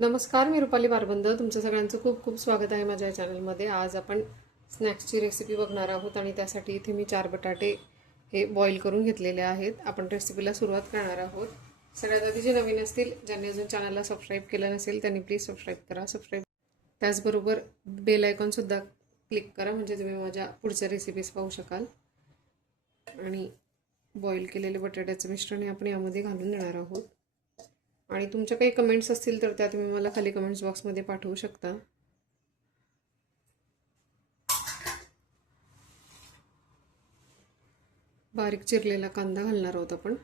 नमस्कार, मी रुपाली बारबंद. तुमचं सगळ्यांचं खूप खूप स्वागत आहे माझ्या चॅनलमध्ये. आज आपण स्नॅक्सची रेसिपी बघणार आहोत आणि त्यासाठी इथे मी 4 बटाटे हे बॉईल करून घेतलेले आहेत. आपण रेसिपीला सुरुवात करणार आहोत. सगळ्यात आधी जे नवीन असतील, ज्यांनी अजून चॅनलला सबस्क्राईब केलं नसेल त्यांनी प्लीज सबस्क्राईब करा. त्याचबरोबर बेल आयकॉनसुद्धा क्लिक करा, म्हणजे तुम्ही माझ्या पुढच्या रेसिपीज पाहू शकाल. आणि बॉईल केलेले बटाट्याचं मिश्रण हे आपण यामध्ये घालून देणार आहोत. आणि तुमच्या काही कमेंट्स असतील तर त्या तुम्ही मला खाली कमेंट्स बॉक्समध्ये पाठवू शकता. बारीक चिरलेला कांदा घालणार आहोत आपण.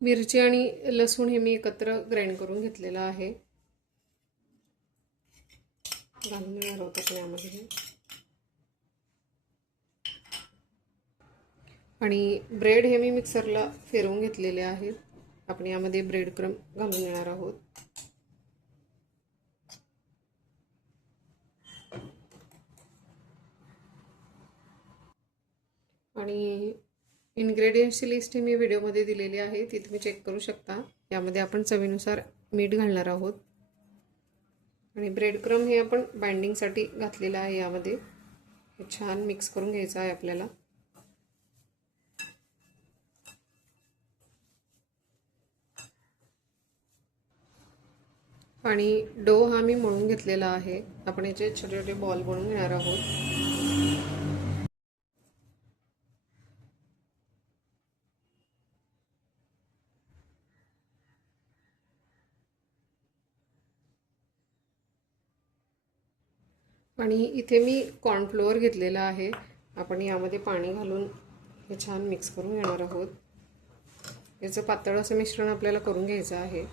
मिरची आणि लसूण हे मी एकत्र ग्राइंड करून घेतलेलं आहे. घालून देणार आहोत आपण यामध्ये. आणि ब्रेड हे मी मिक्सरला फिरवून घेतलेले आहेत. आपण यामध्ये ब्रेड क्रम घालून देणार आहोत. आणि इन्ग्रेडियंट्सची लिस्ट ही मी व्हिडिओमध्ये दिलेली आहे, ती तुम्ही चेक करू शकता. यामध्ये आपण चवीनुसार मीठ घालणार आहोत. आणि ब्रेड क्रम हे आपण बाइंडिंगसाठी घातलेलं आहे. यामध्ये हे छान मिक्स करून घ्यायचं आहे आपल्याला. आणि डो हा मी मळून घेतलेला आहे. आपण याचे छोटे छोटे बॉल बनवून घेणार आहोत. आणि इथे मी कॉर्नफ्लोअर घेतलेला आहे. आपण यामध्ये पाणी घालून हे छान मिक्स करून घेणार आहोत. याचं पातळ असं मिश्रण आपल्याला करून घ्यायचं आहे.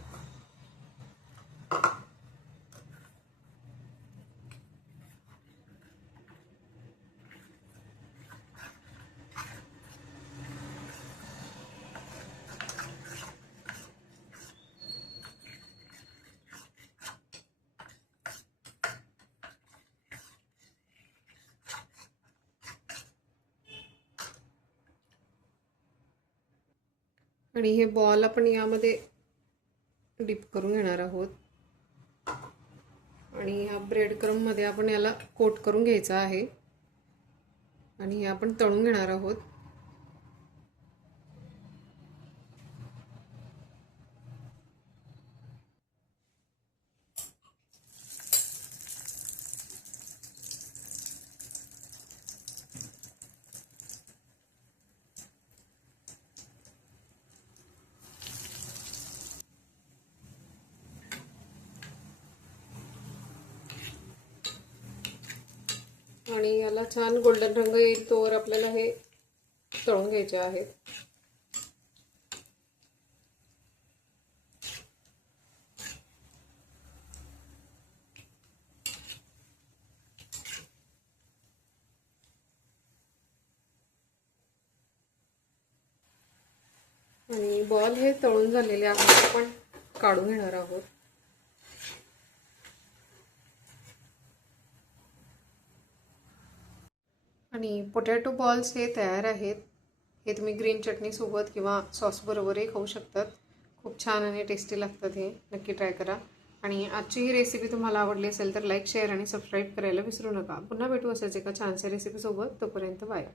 आणि हे बॉल आपण यामध्ये डिप करून घेणार आहोत. आणि ह्या ब्रेड क्रममध्ये आपण याला कोट करून घ्यायचा आहे. आणि हे आपण तळून घेणार आहोत. आणि याला छान गोल्डन रंग येईल तोवर आपल्याला हे तळून घ्यायचे आहे. आणि बॉल हे तळून झालेले आहेत, आपण काढून घेणार आहोत. आणि पोटॅटो बॉल्स हे तयार आहेत. हे तुम्ही ग्रीन चटणी सोबत किंवा सॉस बरोबरही खाऊ शकतात. खूप छान आणि टेस्टी लागतात. हे नक्की ट्राय करा. आणि आजची ही रेसिपी तुम्हाला आवडली असेल तर लाईक, शेअर आणि सबस्क्राईब करायला विसरू नका. पुन्हा भेटू असाच एका छानशा रेसिपीसोबत. तोपर्यंत बाय.